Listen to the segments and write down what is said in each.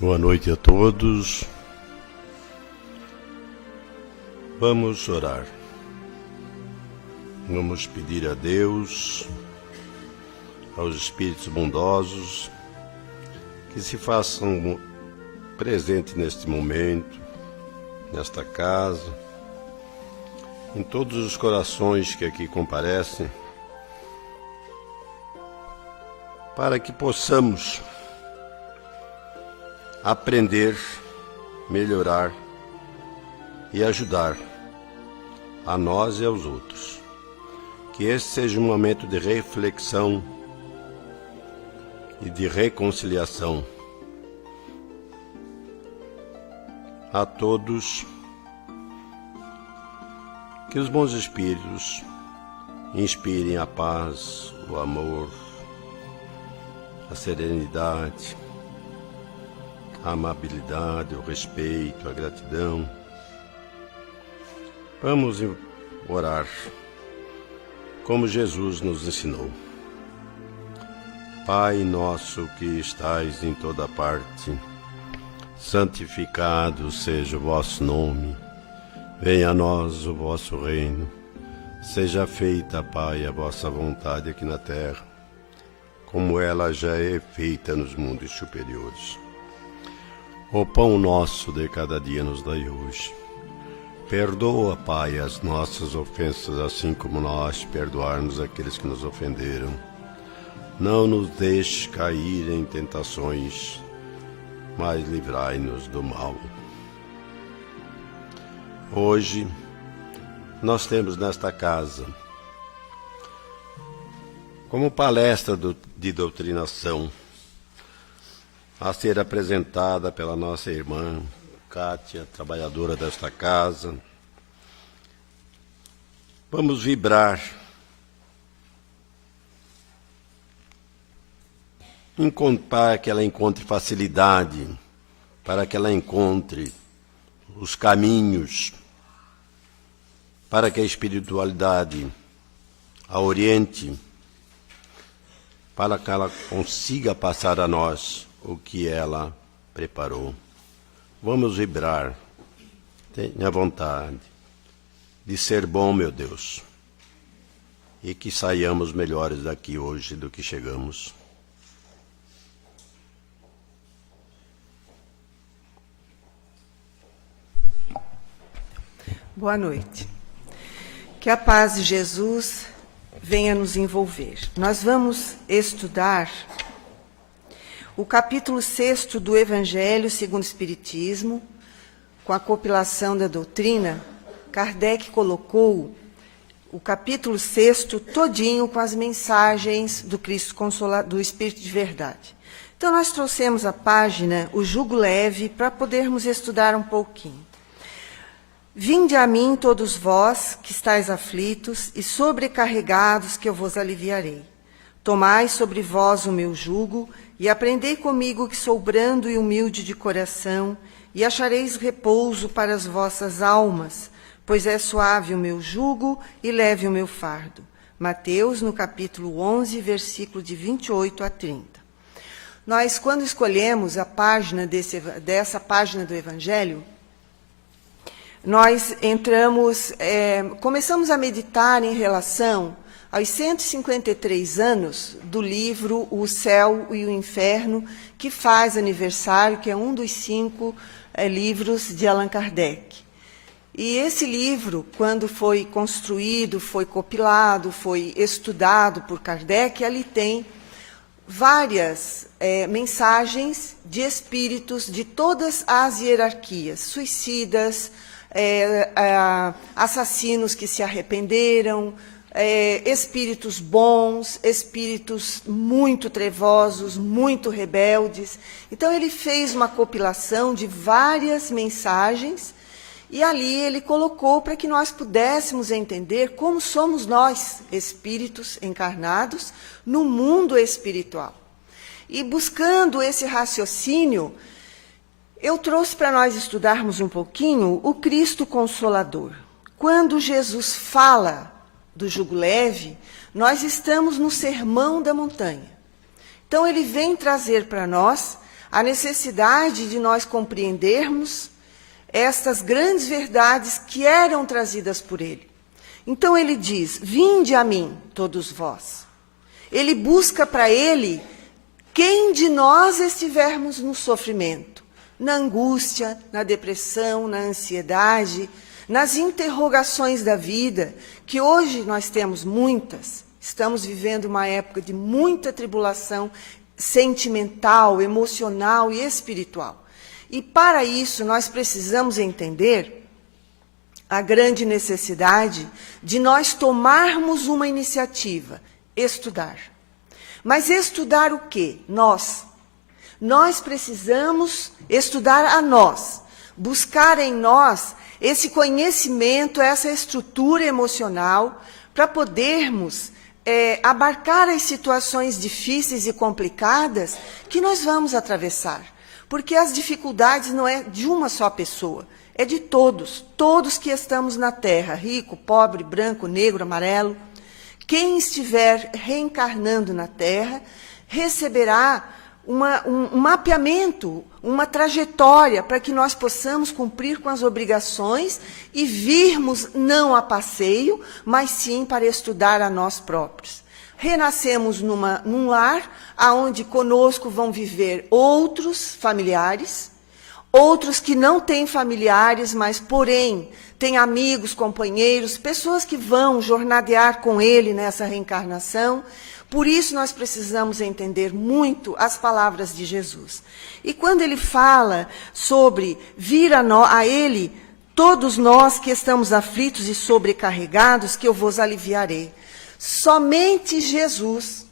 Boa noite a todos. Vamos orar. Vamos pedir a Deus, aos Espíritos bondosos, que se façam presentes neste momento, nesta casa, em todos os corações que aqui comparecem, para que possamos aprender, melhorar e ajudar a nós e aos outros. Que este seja um momento de reflexão e de reconciliação. A todos, que os bons espíritos inspirem a paz, o amor, a serenidade, a amabilidade, o respeito, a gratidão. Vamos orar como Jesus nos ensinou. Pai nosso que estais em toda parte, santificado seja o vosso nome. Venha a nós o vosso reino. Seja feita, Pai, a vossa vontade aqui na terra, como ela já é feita nos mundos superiores. O pão nosso de cada dia nos dai hoje. Perdoa, Pai, as nossas ofensas, assim como nós perdoarmos aqueles que nos ofenderam. Não nos deixes cair em tentações, mas livrai-nos do mal. Hoje, nós temos nesta casa, como palestra de doutrinação, a ser apresentada pela nossa irmã Kátia, trabalhadora desta casa. Vamos vibrar para que ela encontre facilidade, para que ela encontre os caminhos, para que a espiritualidade a oriente, para que ela consiga passar a nós o que ela preparou. Vamos vibrar. Tenha vontade de ser bom, meu Deus, e que saiamos melhores daqui hoje do que chegamos. Boa noite. Que a paz de Jesus venha nos envolver. Nós vamos estudar o capítulo 6 do Evangelho segundo o Espiritismo. Com a compilação da doutrina, Kardec colocou o capítulo 6 todinho com as mensagens do Cristo Consolador, do Espírito de Verdade. Então, nós trouxemos a página O Jugo Leve para podermos estudar um pouquinho. Vinde a mim, todos vós, que estáis aflitos e sobrecarregados, que eu vos aliviarei. Tomai sobre vós o meu jugo e aprendei comigo, que sou brando e humilde de coração, e achareis repouso para as vossas almas, pois é suave o meu jugo e leve o meu fardo. Mateus, no capítulo 11, versículo de 28 a 30. Nós, quando escolhemos a página dessa página do Evangelho, nós começamos a meditar em relação aos 153 anos do livro O Céu e o Inferno, que faz aniversário, que é um dos 5 livros de Allan Kardec. E esse livro, quando foi construído, foi compilado, foi estudado por Kardec, ali tem várias mensagens de espíritos de todas as hierarquias, suicidas, assassinos que se arrependeram, espíritos bons, espíritos muito trevosos, muito rebeldes. Então, ele fez uma compilação de várias mensagens e ali ele colocou para que nós pudéssemos entender como somos nós, espíritos encarnados, no mundo espiritual. E buscando esse raciocínio, eu trouxe para nós estudarmos um pouquinho o Cristo Consolador. Quando Jesus fala do jugo leve, nós estamos no Sermão da Montanha. Então, ele vem trazer para nós a necessidade de nós compreendermos estas grandes verdades que eram trazidas por ele. Então ele diz, vinde a mim, todos vós. Ele busca para ele quem de nós estivermos no sofrimento, na angústia, na depressão, na ansiedade, nas interrogações da vida, que hoje nós temos muitas. Estamos vivendo uma época de muita tribulação sentimental, emocional e espiritual. E para isso nós precisamos entender a grande necessidade de nós tomarmos uma iniciativa, estudar. Mas estudar o quê? Nós. Nós precisamos estudar a nós, buscar em nós esse conhecimento, essa estrutura emocional, para podermos abarcar as situações difíceis e complicadas que nós vamos atravessar. Porque as dificuldades não é de uma só pessoa, é de todos, todos que estamos na Terra, rico, pobre, branco, negro, amarelo. Quem estiver reencarnando na Terra receberá um mapeamento, uma trajetória para que nós possamos cumprir com as obrigações e virmos não a passeio, mas sim para estudar a nós próprios. Renascemos num lar onde conosco vão viver outros familiares, outros que não têm familiares, mas, porém, têm amigos, companheiros, pessoas que vão jornadear com ele nessa reencarnação. Por isso, nós precisamos entender muito as palavras de Jesus. E quando ele fala sobre vir a ele, todos nós que estamos aflitos e sobrecarregados, que eu vos aliviarei. Somente Jesus,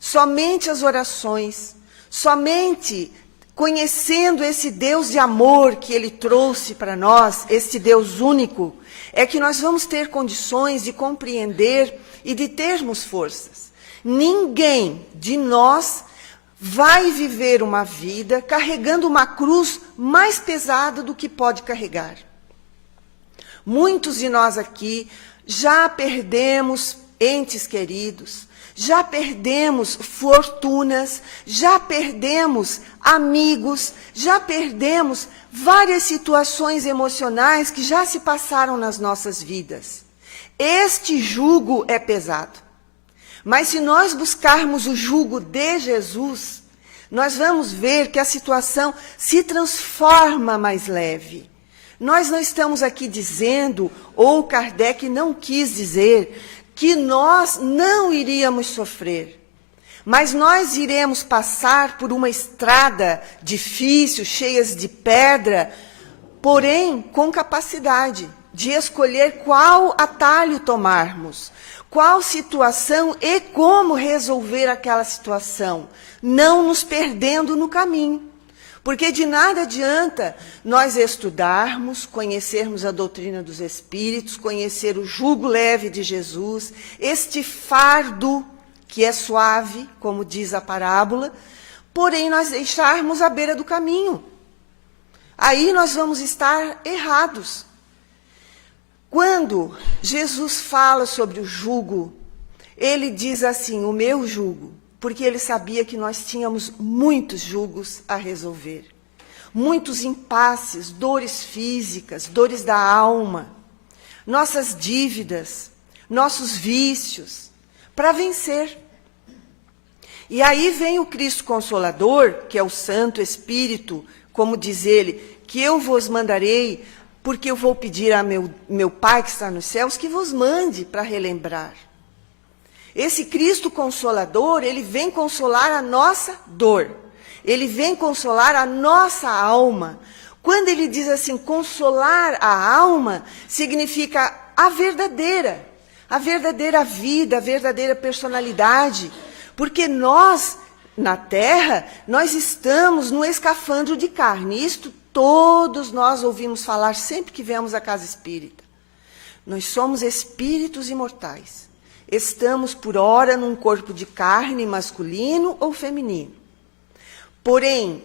somente as orações, somente conhecendo esse Deus de amor que ele trouxe para nós, este Deus único, é que nós vamos ter condições de compreender e de termos forças. Ninguém de nós vai viver uma vida carregando uma cruz mais pesada do que pode carregar. Muitos de nós aqui já perdemos entes queridos, já perdemos fortunas, já perdemos amigos, já perdemos várias situações emocionais que já se passaram nas nossas vidas. Este jugo é pesado. Mas se nós buscarmos o jugo de Jesus, nós vamos ver que a situação se transforma mais leve. Nós não estamos aqui dizendo, ou Kardec não quis dizer, que nós não iríamos sofrer. Mas nós iremos passar por uma estrada difícil, cheia de pedra, porém com capacidade de escolher qual atalho tomarmos, qual situação e como resolver aquela situação, não nos perdendo no caminho. Porque de nada adianta nós estudarmos, conhecermos a doutrina dos Espíritos, conhecer o jugo leve de Jesus, este fardo que é suave, como diz a parábola, porém nós deixarmos à beira do caminho. Aí nós vamos estar errados. Quando Jesus fala sobre o jugo, ele diz assim, o meu jugo, porque ele sabia que nós tínhamos muitos jugos a resolver. Muitos impasses, dores físicas, dores da alma, nossas dívidas, nossos vícios, para vencer. E aí vem o Cristo Consolador, que é o Santo Espírito, como diz ele, que eu vos mandarei, porque eu vou pedir a meu Pai que está nos céus, que vos mande para relembrar. Esse Cristo Consolador, ele vem consolar a nossa dor. Ele vem consolar a nossa alma. Quando ele diz assim, consolar a alma, significa a verdadeira vida, a verdadeira personalidade. Porque nós, na Terra, nós estamos no escafandro de carne. Isto todos nós ouvimos falar sempre que viemos à casa espírita. Nós somos espíritos imortais. Estamos, por ora, num corpo de carne masculino ou feminino. Porém,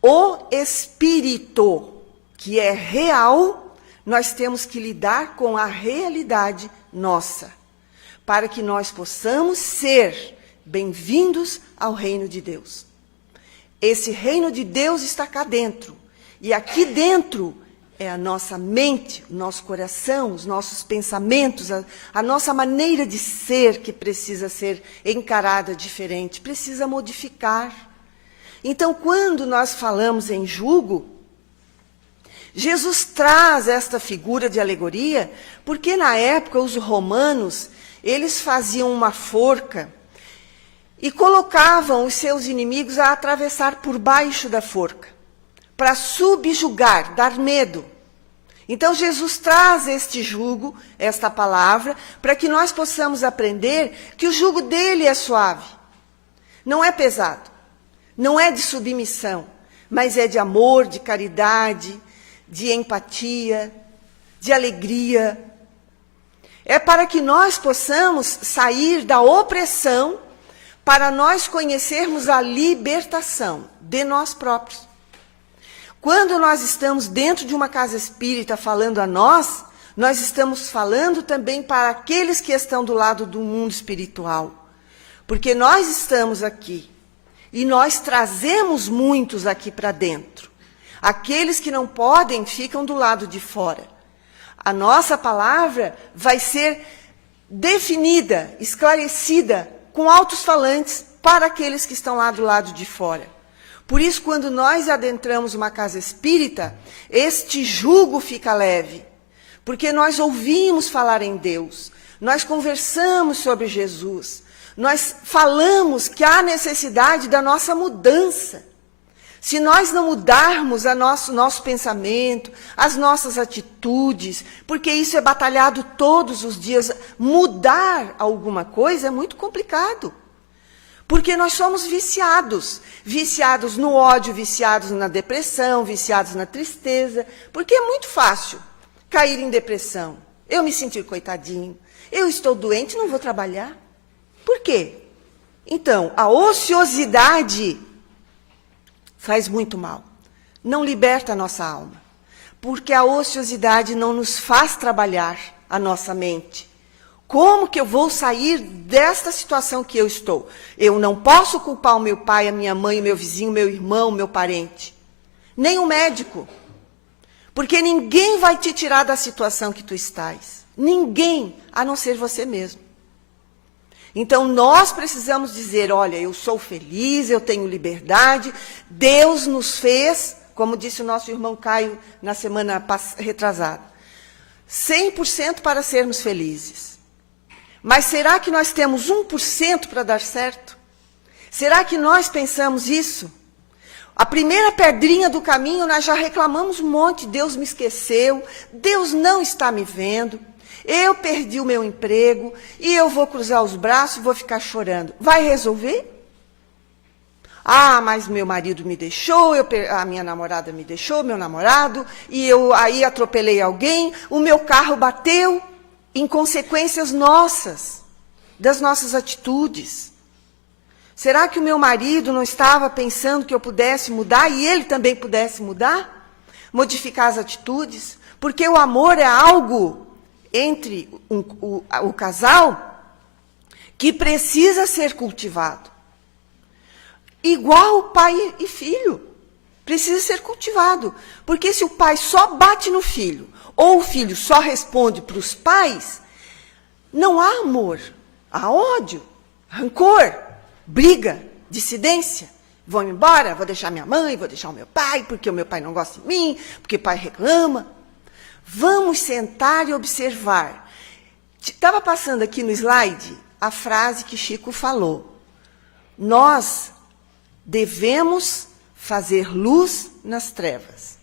o espírito, que é real, nós temos que lidar com a realidade nossa, para que nós possamos ser bem-vindos ao reino de Deus. Esse reino de Deus está cá dentro. E aqui dentro é a nossa mente, o nosso coração, os nossos pensamentos, a nossa maneira de ser que precisa ser encarada diferente, precisa modificar. Então, quando nós falamos em jugo, Jesus traz esta figura de alegoria, porque na época os romanos, eles faziam uma forca e colocavam os seus inimigos a atravessar por baixo da forca, para subjugar, dar medo. Então Jesus traz este jugo, esta palavra, para que nós possamos aprender que o jugo dele é suave. Não é pesado, não é de submissão, mas é de amor, de caridade, de empatia, de alegria. É para que nós possamos sair da opressão, para nós conhecermos a libertação de nós próprios. Quando nós estamos dentro de uma casa espírita falando a nós estamos falando também para aqueles que estão do lado do mundo espiritual. Porque nós estamos aqui e nós trazemos muitos aqui para dentro. Aqueles que não podem ficam do lado de fora. A nossa palavra vai ser definida, esclarecida, com altos-falantes para aqueles que estão lá do lado de fora. Por isso, quando nós adentramos uma casa espírita, este jugo fica leve, porque nós ouvimos falar em Deus, nós conversamos sobre Jesus, nós falamos que há necessidade da nossa mudança. Se nós não mudarmos nosso pensamento, as nossas atitudes, porque isso é batalhado todos os dias, mudar alguma coisa é muito complicado. Porque nós somos viciados no ódio, viciados na depressão, viciados na tristeza, porque é muito fácil cair em depressão, eu me sentir coitadinho, eu estou doente, não vou trabalhar. Por quê? Então, a ociosidade faz muito mal, não liberta a nossa alma, porque a ociosidade não nos faz trabalhar a nossa mente. Como que eu vou sair desta situação que eu estou? Eu não posso culpar o meu pai, a minha mãe, o meu vizinho, o meu irmão, o meu parente. Nem o médico. Porque ninguém vai te tirar da situação que tu estás. Ninguém, a não ser você mesmo. Então, nós precisamos dizer, olha, eu sou feliz, eu tenho liberdade, Deus nos fez, como disse o nosso irmão Caio na semana retrasada, 100% para sermos felizes. Mas será que nós temos 1% para dar certo? Será que nós pensamos isso? A primeira pedrinha do caminho, nós já reclamamos um monte, Deus me esqueceu, Deus não está me vendo, eu perdi o meu emprego, e eu vou cruzar os braços e vou ficar chorando. Vai resolver? Ah, mas meu marido me deixou, a minha namorada me deixou, meu namorado, e eu aí atropelei alguém, o meu carro bateu. Em consequências nossas, das nossas atitudes. Será que o meu marido não estava pensando que eu pudesse mudar e ele também pudesse mudar? Modificar as atitudes? Porque o amor é algo entre o casal que precisa ser cultivado. Igual pai e filho. Precisa ser cultivado. Porque se o pai só bate no filho, ou o filho só responde para os pais, não há amor, há ódio, rancor, briga, dissidência. Vou embora, vou deixar minha mãe, vou deixar o meu pai, porque o meu pai não gosta de mim, porque o pai reclama. Vamos sentar e observar. Estava passando aqui no slide a frase que Chico falou. Nós devemos fazer luz nas trevas.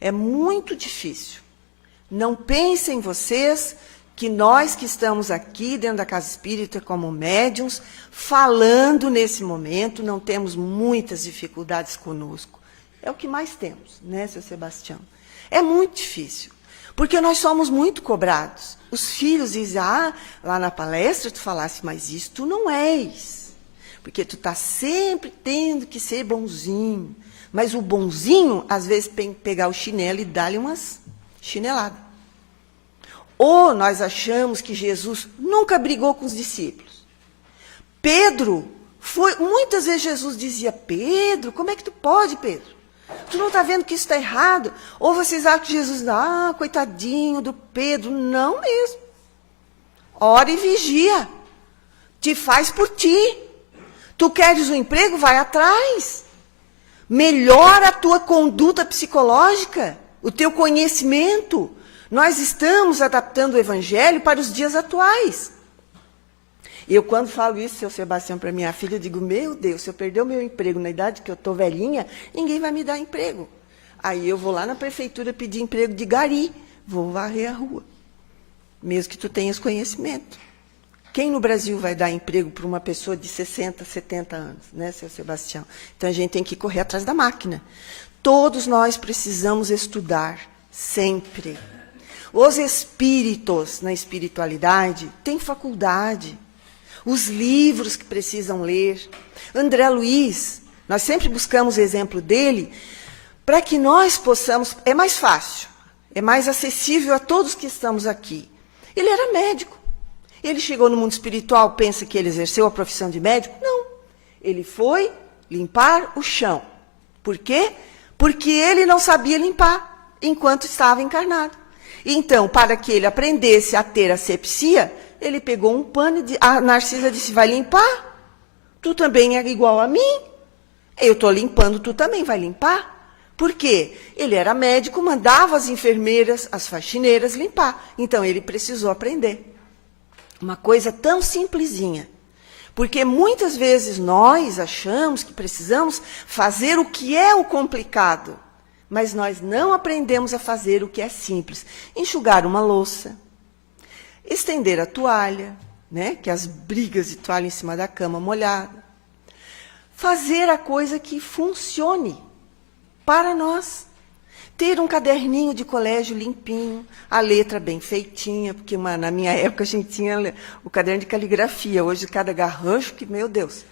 É muito difícil. Não pensem vocês que nós que estamos aqui dentro da Casa Espírita como médiuns, falando nesse momento, não temos muitas dificuldades conosco. É o que mais temos, né, seu Sebastião? É muito difícil, porque nós somos muito cobrados. Os filhos dizem, lá na palestra tu falasse, mas isso tu não és, porque tu está sempre tendo que ser bonzinho. Mas o bonzinho, às vezes, tem que pegar o chinelo e dar-lhe umas chinelada. Ou nós achamos que Jesus nunca brigou com os discípulos. Pedro Muitas vezes Jesus dizia, Pedro, como é que tu pode, Pedro? Tu não está vendo que isso está errado? Ou vocês acham que Jesus, coitadinho do Pedro. Não mesmo. Ora e vigia. Te faz por ti. Tu queres um emprego? Vai atrás. Melhora a tua conduta psicológica, o teu conhecimento. Nós estamos adaptando o Evangelho para os dias atuais. Eu, quando falo isso, seu Sebastião, para minha filha, eu digo, meu Deus, se eu perder o meu emprego na idade que eu estou velhinha, ninguém vai me dar emprego. Aí eu vou lá na prefeitura pedir emprego de gari, vou varrer a rua, mesmo que tu tenhas conhecimento. Quem no Brasil vai dar emprego para uma pessoa de 60, 70 anos, né, seu Sebastião? Então, a gente tem que correr atrás da máquina. Todos nós precisamos estudar, sempre. Os espíritos na espiritualidade têm faculdade. Os livros que precisam ler. André Luiz, nós sempre buscamos o exemplo dele, para que nós possamos... É mais fácil, é mais acessível a todos que estamos aqui. Ele era médico. Ele chegou no mundo espiritual, pensa que ele exerceu a profissão de médico? Não. Ele foi limpar o chão. Por quê? Porque ele não sabia limpar enquanto estava encarnado. Então, para que ele aprendesse a ter asepsia, ele pegou um pano e a Narcisa disse, vai limpar? Tu também é igual a mim? Eu estou limpando, tu também vai limpar? Por quê? Ele era médico, mandava as enfermeiras, as faxineiras limpar. Então, ele precisou aprender. Uma coisa tão simplesinha. Porque muitas vezes nós achamos que precisamos fazer o que é o complicado. Mas nós não aprendemos a fazer o que é simples. Enxugar uma louça. Estender a toalha, né? Que as brigas de toalha em cima da cama molhada. Fazer a coisa que funcione para nós. Ter um caderninho de colégio limpinho, a letra bem feitinha, porque na minha época a gente tinha o caderno de caligrafia, hoje cada garrancho, que meu Deus.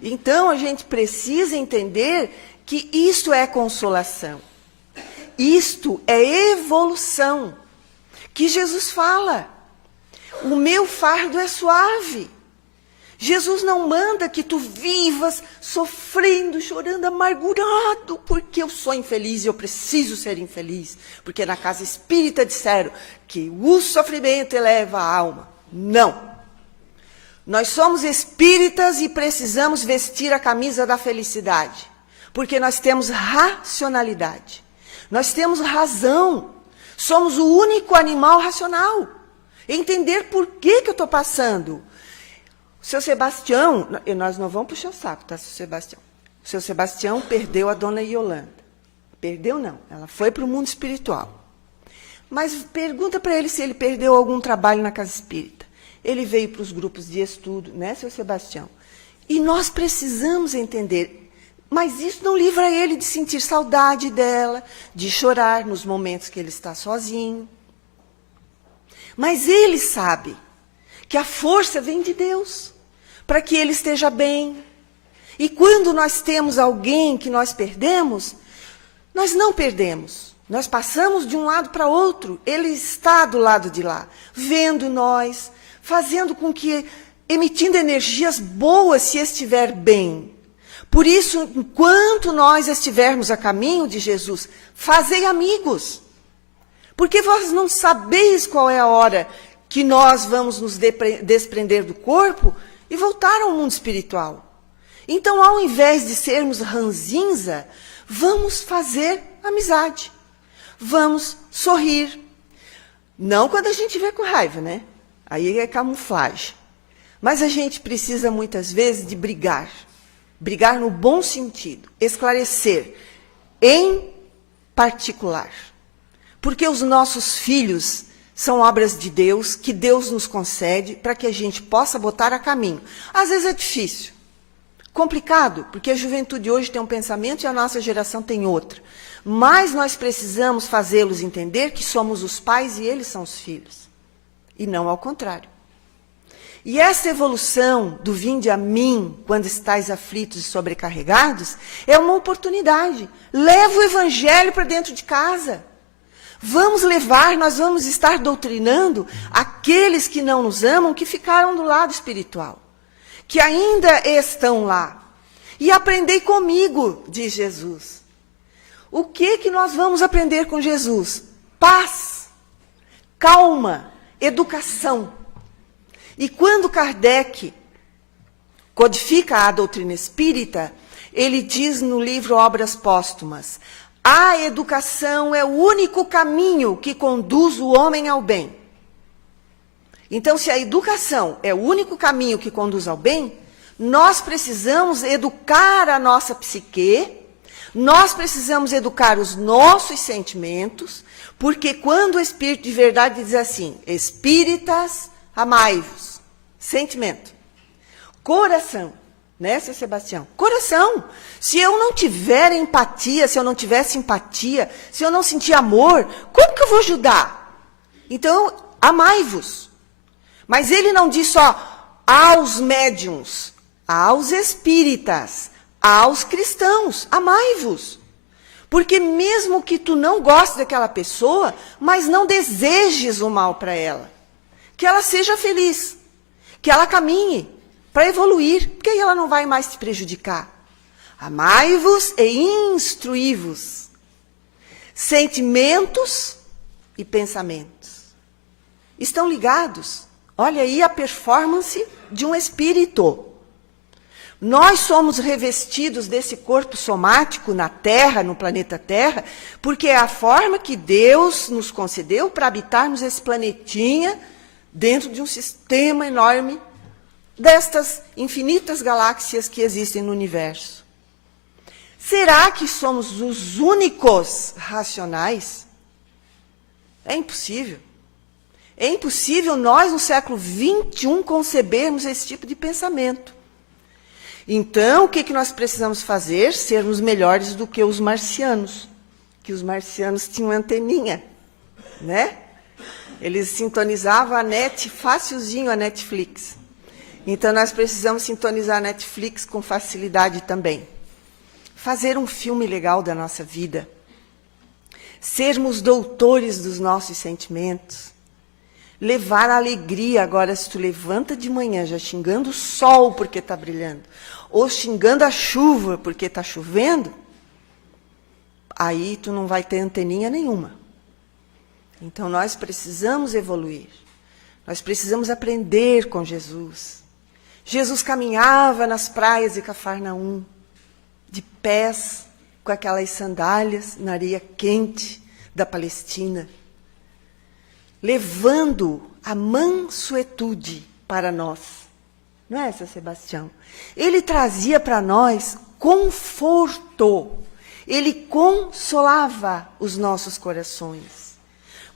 Então a gente precisa entender que isto é consolação. Isto é evolução. Que Jesus fala. O meu fardo é suave. Jesus não manda que tu vivas sofrendo, chorando, amargurado, porque eu sou infeliz e eu preciso ser infeliz. Porque na casa espírita disseram que o sofrimento eleva a alma. Não. Nós somos espíritas e precisamos vestir a camisa da felicidade. Porque nós temos racionalidade. Nós temos razão. Somos o único animal racional. Entender por que eu estou passando. O seu Sebastião, nós não vamos puxar o saco, tá, seu Sebastião? O seu Sebastião perdeu a dona Yolanda. Perdeu, não. Ela foi para o mundo espiritual. Mas pergunta para ele se ele perdeu algum trabalho na casa espírita. Ele veio para os grupos de estudo, né, seu Sebastião? E nós precisamos entender. Mas isso não livra ele de sentir saudade dela, de chorar nos momentos que ele está sozinho. Mas ele sabe que a força vem de Deus, para que ele esteja bem. E quando nós temos alguém que nós perdemos, nós não perdemos. Nós passamos de um lado para outro. Ele está do lado de lá, vendo nós, fazendo com que, emitindo energias boas se estiver bem. Por isso, enquanto nós estivermos a caminho de Jesus, fazei amigos. Porque vós não sabeis qual é a hora que nós vamos nos desprender do corpo e voltar ao mundo espiritual. Então, ao invés de sermos ranzinza, vamos fazer amizade. Vamos sorrir. Não quando a gente estiver com raiva, né? Aí é camuflagem. Mas a gente precisa, muitas vezes, de brigar. Brigar no bom sentido. Esclarecer. Em particular. Porque os nossos filhos são obras de Deus, que Deus nos concede para que a gente possa botar a caminho. Às vezes é difícil, complicado, porque a juventude hoje tem um pensamento e a nossa geração tem outro. Mas nós precisamos fazê-los entender que somos os pais e eles são os filhos. E não ao contrário. E essa evolução do vinde a mim, quando estáis aflitos e sobrecarregados, é uma oportunidade. Leva o evangelho para dentro de casa. Vamos levar, nós vamos estar doutrinando aqueles que não nos amam, que ficaram do lado espiritual. que ainda estão lá. E aprendei comigo, diz Jesus. O que nós vamos aprender com Jesus? Paz, calma, educação. E quando Kardec codifica a doutrina espírita, ele diz no livro Obras Póstumas: a educação é o único caminho que conduz o homem ao bem. Então, se a educação é o único caminho que conduz ao bem, nós precisamos educar a nossa psique, nós precisamos educar os nossos sentimentos, porque quando o Espírito de verdade diz assim: espíritas, amai-vos, sentimento. Coração, né, Sr. Sebastião? Coração. Se eu não tiver empatia, se eu não tiver simpatia, se eu não sentir amor, como que eu vou ajudar? Então, amai-vos. Mas ele não diz só aos médiuns, aos espíritas, aos cristãos, amai-vos. Porque mesmo que tu não goste daquela pessoa, mas não desejes o mal para ela. Que ela seja feliz, que ela caminhe para evoluir, porque aí ela não vai mais te prejudicar. Amai-vos e instruí-vos. Sentimentos e pensamentos estão ligados. Olha aí a performance de um espírito. Nós somos revestidos desse corpo somático na Terra, no planeta Terra, porque é a forma que Deus nos concedeu para habitarmos esse planetinha dentro de um sistema enorme destas infinitas galáxias que existem no universo. Será que somos os únicos racionais? É impossível. É impossível nós, no século XXI, concebermos esse tipo de pensamento. Então, o que nós precisamos fazer? Sermos melhores do que os marcianos. Que os marcianos tinham anteninha, né? Eles sintonizavam a net facilzinho, a Netflix. Então, nós precisamos sintonizar a Netflix com facilidade também. Fazer um filme legal da nossa vida. Sermos doutores dos nossos sentimentos. Levar a alegria. Agora, se tu levanta de manhã já xingando o sol porque está brilhando, ou xingando a chuva porque está chovendo, aí tu não vai ter anteninha nenhuma. Então, nós precisamos evoluir. Nós precisamos aprender com Jesus. Jesus caminhava nas praias de Cafarnaum, de pés, com aquelas sandálias na areia quente da Palestina, levando a mansuetude para nós. Não é, Sr. Sebastião? Ele trazia para nós conforto. Ele consolava os nossos corações.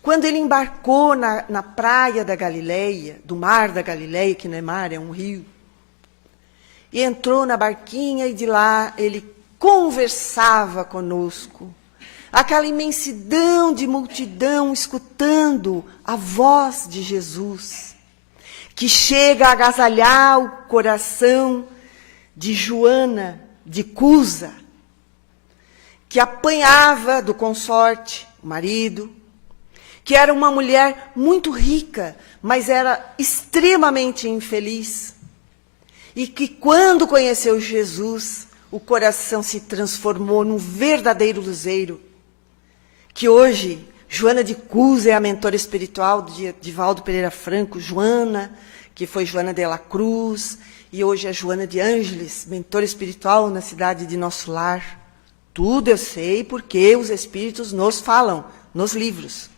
Quando ele embarcou na praia da Galileia, do mar da Galileia, que não é mar, é um rio, e entrou na barquinha e de lá ele conversava conosco. Aquela imensidão de multidão escutando a voz de Jesus, que chega a agasalhar o coração de Joana de Cusa, que apanhava do consorte, o marido, que era uma mulher muito rica, mas era extremamente infeliz, e que quando conheceu Jesus, o coração se transformou num verdadeiro luzeiro, que hoje Joana de Cusa é a mentora espiritual de Divaldo Pereira Franco, Joana, que foi Joana de la Cruz, e hoje é Joana de Ângeles, mentora espiritual na cidade de Nosso Lar. Tudo eu sei porque os espíritos nos falam, nos livros.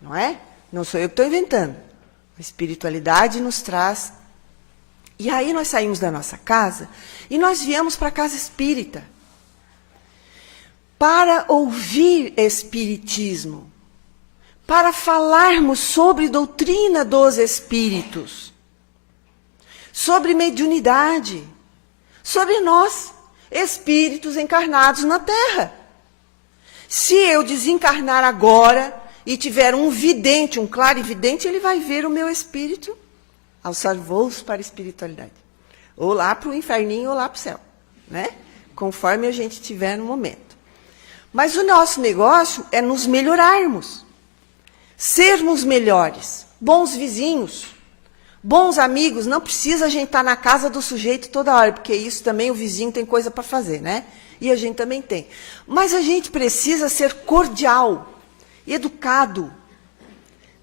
Não é? Não sou eu que estou inventando. A espiritualidade nos traz. E aí nós saímos da nossa casa e nós viemos para a casa espírita para ouvir espiritismo, para falarmos sobre doutrina dos espíritos, sobre mediunidade, sobre nós, espíritos encarnados na Terra. Se eu desencarnar agora e tiver um vidente, um clarividente, ele vai ver o meu espírito alçar voos para a espiritualidade. Ou lá para o inferninho, ou lá para o céu, né? Conforme a gente tiver no momento. Mas o nosso negócio é nos melhorarmos, sermos melhores, bons vizinhos, Bons amigos, não precisa a gente estar na casa do sujeito toda hora, porque isso também o vizinho tem coisa para fazer, né? E a gente também tem. Mas a gente precisa ser cordial, educado.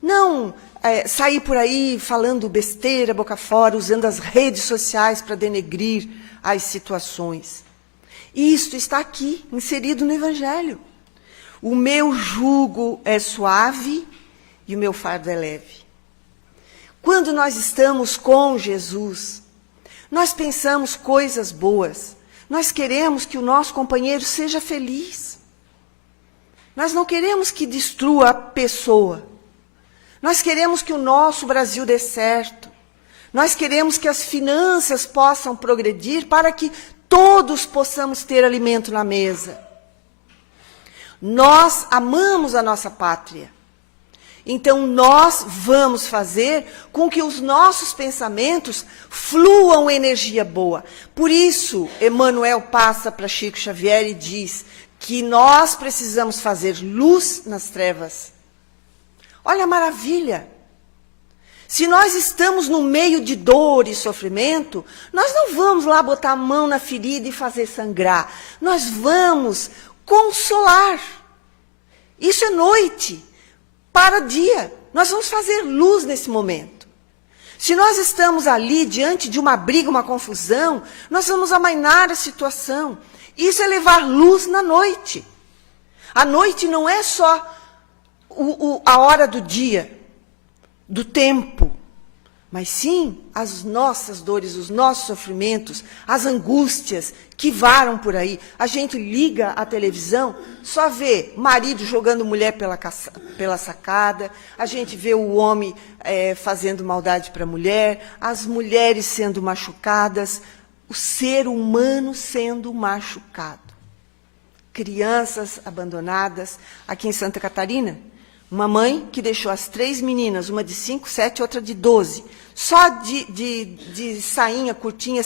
Não sair por aí falando besteira, boca fora, usando as redes sociais para denegrir as situações. Isto está aqui, inserido no Evangelho. O meu jugo é suave e o meu fardo é leve. Quando nós estamos com Jesus, nós pensamos coisas boas. Nós queremos que o nosso companheiro seja feliz. Nós não queremos que destrua a pessoa. Nós queremos que o nosso Brasil dê certo. Nós queremos que as finanças possam progredir para que todos possamos ter alimento na mesa. Nós amamos a nossa pátria. Então, nós vamos fazer com que os nossos pensamentos fluam energia boa. Por isso, Emmanuel passa para Chico Xavier e diz que nós precisamos fazer luz nas trevas. Olha a maravilha! Se nós estamos no meio de dor e sofrimento, nós não vamos lá botar a mão na ferida e fazer sangrar. Nós vamos consolar. Isso é noite. Para dia, nós vamos fazer luz nesse momento. Se nós estamos ali diante de uma briga, uma confusão, nós vamos amainar a situação. Isso é levar luz na noite. A noite não é só a hora do dia, do tempo, mas sim as nossas dores, os nossos sofrimentos, as angústias que varam por aí. A gente liga a televisão, só vê marido jogando mulher pela sacada, a gente vê o homem fazendo maldade para a mulher, as mulheres sendo machucadas, o ser humano sendo machucado. Crianças abandonadas. Aqui em Santa Catarina, uma mãe que deixou as 3 meninas, uma de 5, 7 e outra de 12, só de sainha curtinha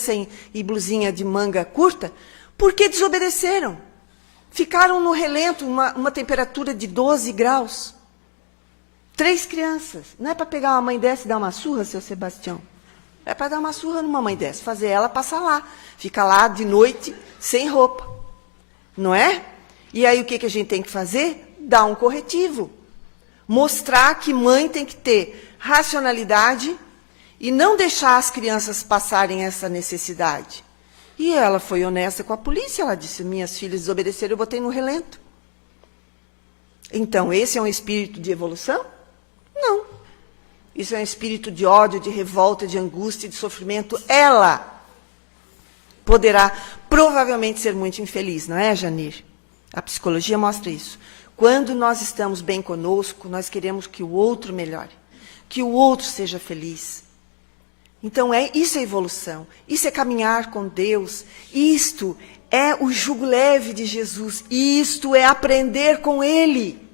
e blusinha de manga curta, porque desobedeceram. Ficaram no relento, uma temperatura de 12 graus. 3 crianças. Não é para pegar uma mãe dessa e dar uma surra, seu Sebastião? É para dar uma surra numa mãe dessa, fazer ela passar lá. Fica lá de noite, sem roupa. Não é? E aí o que a gente tem que fazer? Dar um corretivo. Mostrar que mãe tem que ter racionalidade e não deixar as crianças passarem essa necessidade. E ela foi honesta com a polícia, ela disse, minhas filhas desobedeceram, eu botei no relento. Então, esse é um espírito de evolução? Não. Isso é um espírito de ódio, de revolta, de angústia, de sofrimento. Ela poderá provavelmente ser muito infeliz, não é, Janir? A psicologia mostra isso. Quando nós estamos bem conosco, nós queremos que o outro melhore, que o outro seja feliz. Então, isso é evolução, isso é caminhar com Deus, isto é o jugo leve de Jesus, isto é aprender com Ele.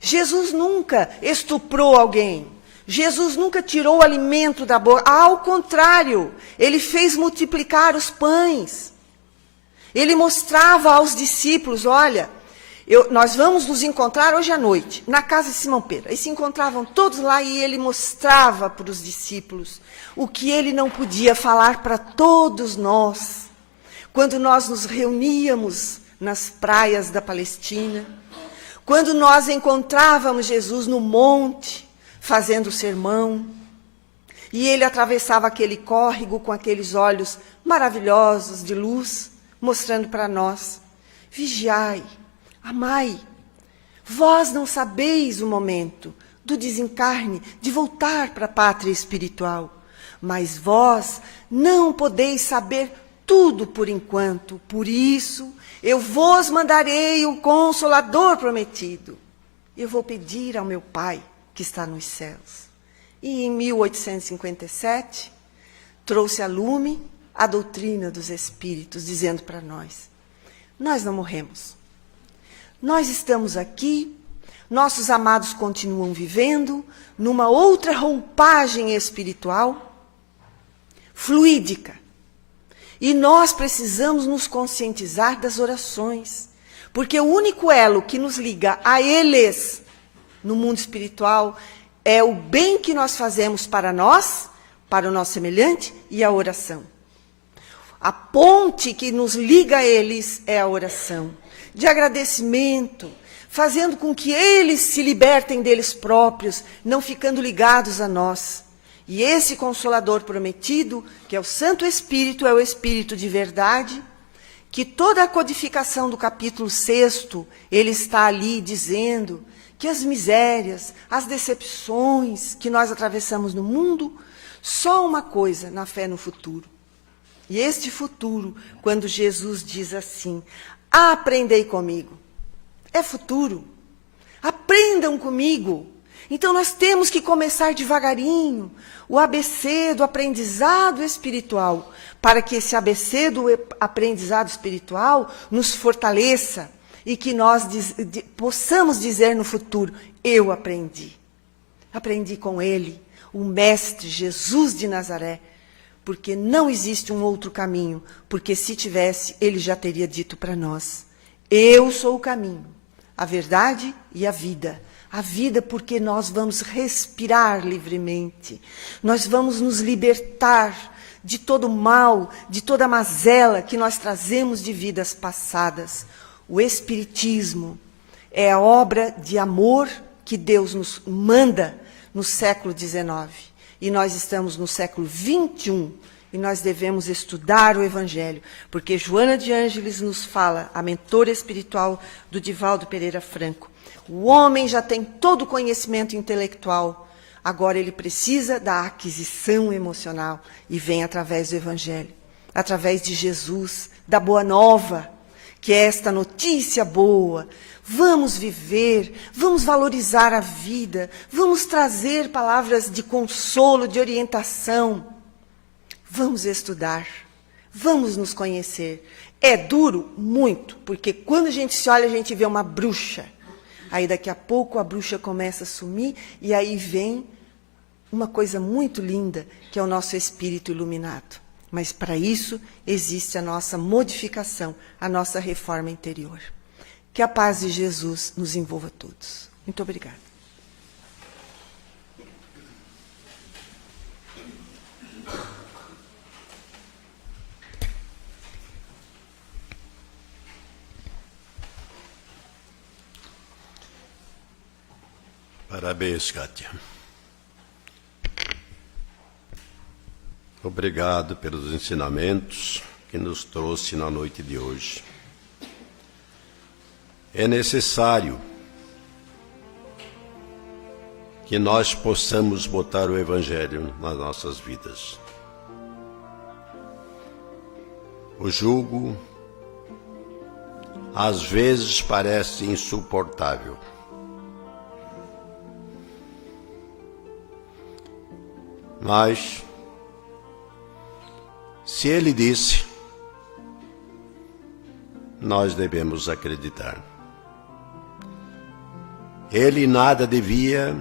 Jesus nunca estuprou alguém, Jesus nunca tirou o alimento da boca, ao contrário, Ele fez multiplicar os pães. Ele mostrava aos discípulos, olha, nós vamos nos encontrar hoje à noite, na casa de Simão Pedro. Eles se encontravam todos lá e ele mostrava para os discípulos o que ele não podia falar para todos nós. Quando nós nos reuníamos nas praias da Palestina, quando nós encontrávamos Jesus no monte, fazendo o sermão, e ele atravessava aquele córrego com aqueles olhos maravilhosos de luz, mostrando para nós, vigiai, amai, vós não sabeis o momento do desencarne, de voltar para a pátria espiritual, mas vós não podeis saber tudo por enquanto, por isso eu vos mandarei o Consolador prometido. Eu vou pedir ao meu Pai que está nos céus. E em 1857, trouxe a lume a doutrina dos Espíritos, dizendo para nós não morremos. Nós estamos aqui, nossos amados continuam vivendo numa outra roupagem espiritual, fluídica. E nós precisamos nos conscientizar das orações, porque o único elo que nos liga a eles no mundo espiritual é o bem que nós fazemos para nós, para o nosso semelhante e a oração. A ponte que nos liga a eles é a oração, de agradecimento, fazendo com que eles se libertem deles próprios, não ficando ligados a nós. E esse Consolador prometido, que é o Santo Espírito, é o Espírito de verdade, que toda a codificação do capítulo 6, ele está ali dizendo que as misérias, as decepções que nós atravessamos no mundo, só uma coisa, na fé no futuro. E este futuro, quando Jesus diz assim, aprendei comigo, é futuro, aprendam comigo. Então nós temos que começar devagarinho, o ABC do aprendizado espiritual, para que esse ABC do aprendizado espiritual nos fortaleça e que nós possamos dizer no futuro, eu aprendi. Aprendi com ele, o Mestre Jesus de Nazaré, porque não existe um outro caminho, porque se tivesse, ele já teria dito para nós, eu sou o caminho, a verdade e a vida. A vida porque nós vamos respirar livremente, nós vamos nos libertar de todo o mal, de toda a mazela que nós trazemos de vidas passadas. O Espiritismo é a obra de amor que Deus nos manda no século XIX. E nós estamos no século XXI e nós devemos estudar o Evangelho, porque Joana de Ângeles nos fala, a mentora espiritual do Divaldo Pereira Franco, o homem já tem todo o conhecimento intelectual, agora ele precisa da aquisição emocional e vem através do Evangelho, através de Jesus, da Boa Nova, que é esta notícia boa. Vamos viver, vamos valorizar a vida, vamos trazer palavras de consolo, de orientação. Vamos estudar, vamos nos conhecer. É duro? Muito, porque quando a gente se olha, a gente vê uma bruxa. Aí daqui a pouco a bruxa começa a sumir e aí vem uma coisa muito linda, que é o nosso espírito iluminado. Mas para isso existe a nossa modificação, a nossa reforma interior. Que a paz de Jesus nos envolva a todos. Muito obrigada. Parabéns, Kátia. Obrigado pelos ensinamentos que nos trouxe na noite de hoje. É necessário que nós possamos botar o Evangelho nas nossas vidas. O jugo, às vezes, parece insuportável. Mas, se ele disse, nós devemos acreditar. Ele nada devia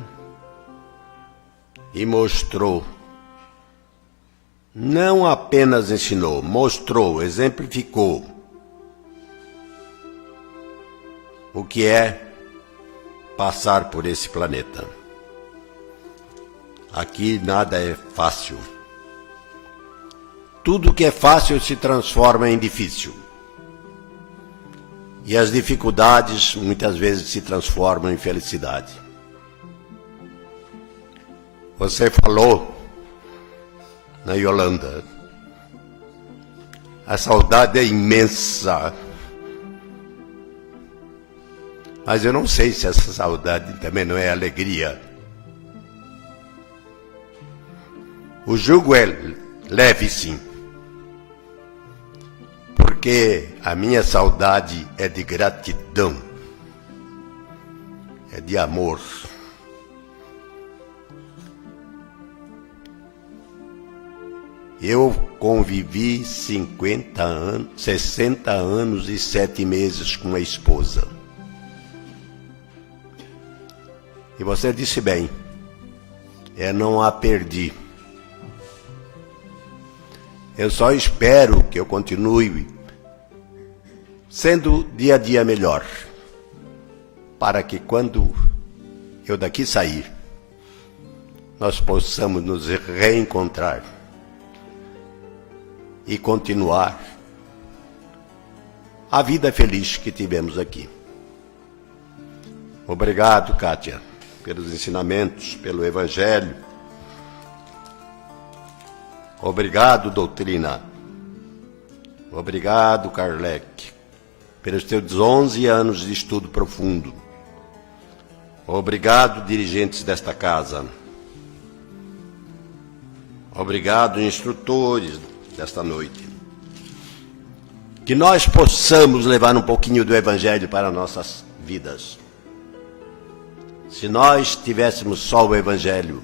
e mostrou. Não apenas ensinou, mostrou, exemplificou o que é passar por esse planeta. Aqui nada é fácil. Tudo que é fácil se transforma em difícil. E as dificuldades muitas vezes se transformam em felicidade. Você falou na Yolanda, a saudade é imensa. Mas eu não sei se essa saudade também não é alegria. O jugo é leve, sim, porque a minha saudade é de gratidão, é de amor. Eu convivi 60 anos e 7 meses com a esposa. E você disse bem, não a perdi. Eu só espero que eu continue sendo dia a dia melhor, para que quando eu daqui sair, nós possamos nos reencontrar e continuar a vida feliz que tivemos aqui. Obrigado, Kátia, pelos ensinamentos, pelo Evangelho. Obrigado, doutrina. Obrigado, Kardec, pelos teus 11 anos de estudo profundo. Obrigado, dirigentes desta casa. Obrigado, instrutores desta noite. Que nós possamos levar um pouquinho do Evangelho para nossas vidas. Se nós tivéssemos só o Evangelho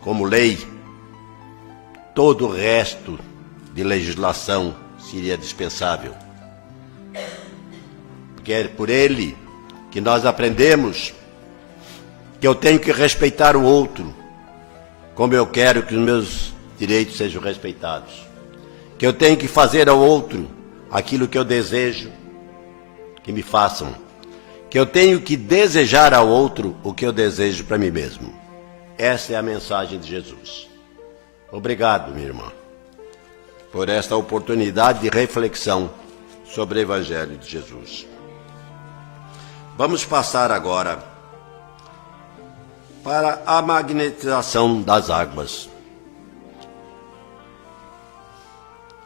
como lei, todo o resto de legislação seria dispensável. Porque é por ele que nós aprendemos que eu tenho que respeitar o outro, como eu quero que os meus direitos sejam respeitados. Que eu tenho que fazer ao outro aquilo que eu desejo que me façam. Que eu tenho que desejar ao outro o que eu desejo para mim mesmo. Essa é a mensagem de Jesus. Obrigado, minha irmã, por esta oportunidade de reflexão sobre o Evangelho de Jesus. Vamos passar agora para a magnetização das águas.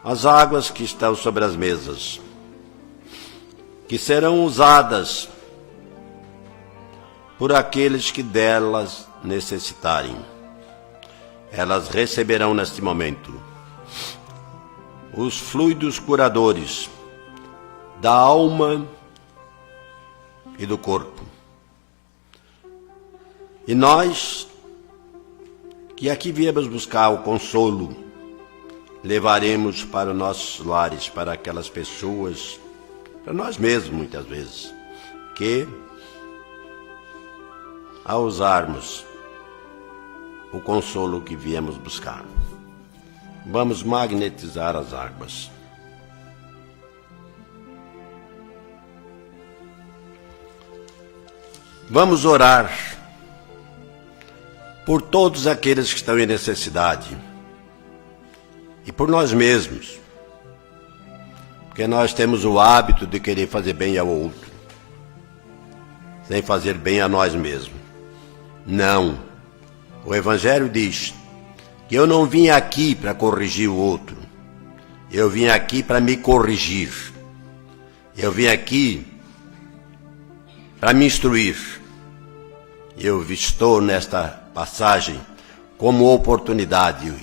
As águas que estão sobre as mesas, que serão usadas por aqueles que delas necessitarem. Elas receberão neste momento os fluidos curadores da alma e do corpo. E nós, que aqui viemos buscar o consolo, levaremos para os nossos lares, para aquelas pessoas, para nós mesmos muitas vezes, que ao usarmos o consolo que viemos buscar, vamos magnetizar as águas. Vamos orar por todos aqueles que estão em necessidade e por nós mesmos, porque nós temos o hábito de querer fazer bem ao outro, sem fazer bem a nós mesmos. Não. O Evangelho diz que eu não vim aqui para corrigir o outro, eu vim aqui para me corrigir, eu vim aqui para me instruir. Eu estou nesta passagem como oportunidade.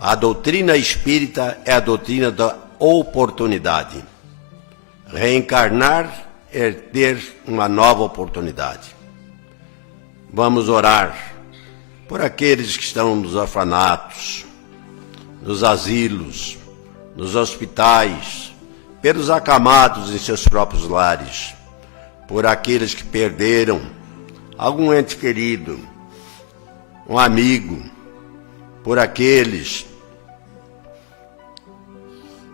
A doutrina espírita é a doutrina da oportunidade. Reencarnar é ter uma nova oportunidade. Vamos orar por aqueles que estão nos orfanatos, nos asilos, nos hospitais, pelos acamados em seus próprios lares, por aqueles que perderam algum ente querido, um amigo, por aqueles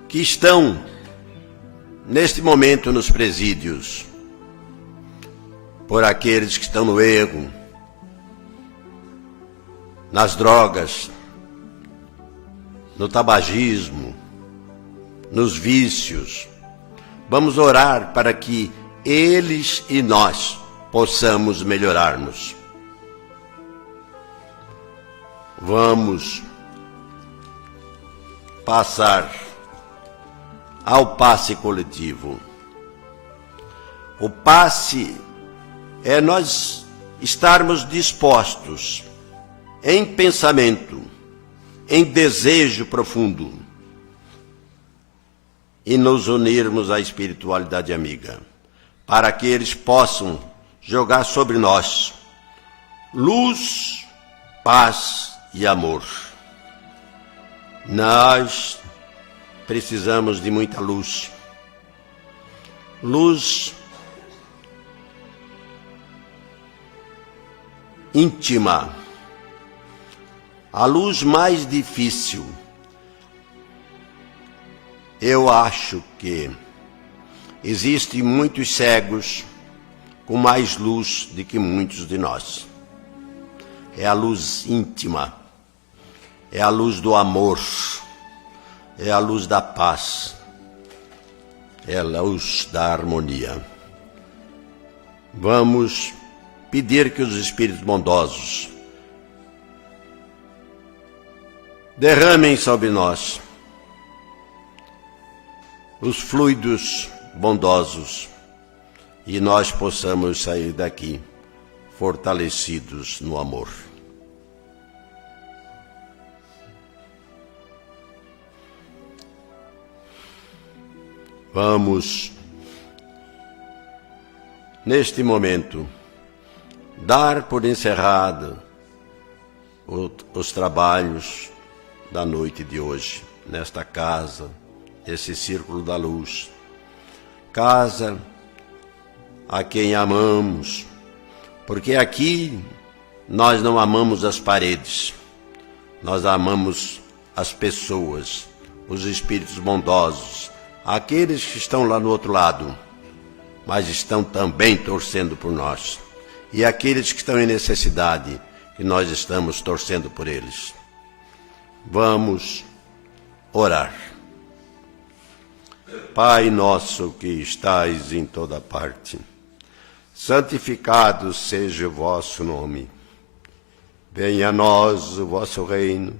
que estão neste momento nos presídios, por aqueles que estão no erro, nas drogas, no tabagismo, nos vícios. Vamos orar para que eles e nós possamos melhorarmos. Vamos passar ao passe coletivo. O passe é nós estarmos dispostos em pensamento, em desejo profundo, e nos unirmos à espiritualidade amiga, para que eles possam jogar sobre nós luz, paz e amor. Nós precisamos de muita luz. Luz íntima. A luz mais difícil. Eu acho que existem muitos cegos com mais luz do que muitos de nós. é a luz íntima, é a luz do amor, é a luz da paz, é a luz da harmonia. Vamos pedir que os Espíritos bondosos derramem sobre nós os fluidos bondosos e nós possamos sair daqui fortalecidos no amor. Vamos, neste momento, dar por encerrado os trabalhos da noite de hoje, nesta casa, esse círculo da luz. Casa a quem amamos, porque aqui nós não amamos as paredes, nós amamos as pessoas, os espíritos bondosos, aqueles que estão lá no outro lado, mas estão também torcendo por nós, e aqueles que estão em necessidade, que nós estamos torcendo por eles. Vamos orar. Pai nosso que estais em toda parte, santificado seja o vosso nome. Venha a nós o vosso reino,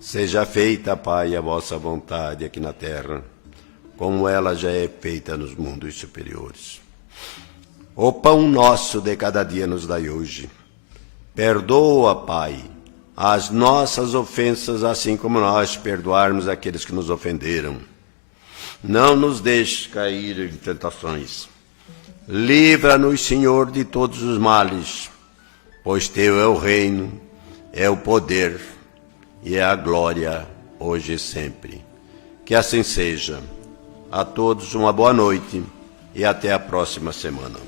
seja feita, Pai, a vossa vontade aqui na terra, como ela já é feita nos mundos superiores. O pão nosso de cada dia nos dai hoje. Perdoa, Pai, as nossas ofensas, assim como nós perdoarmos aqueles que nos ofenderam. Não nos deixes cair em tentações. Livra-nos, Senhor, de todos os males, pois teu é o reino, é o poder e é a glória, hoje e sempre. Que assim seja. A todos uma boa noite e até a próxima semana.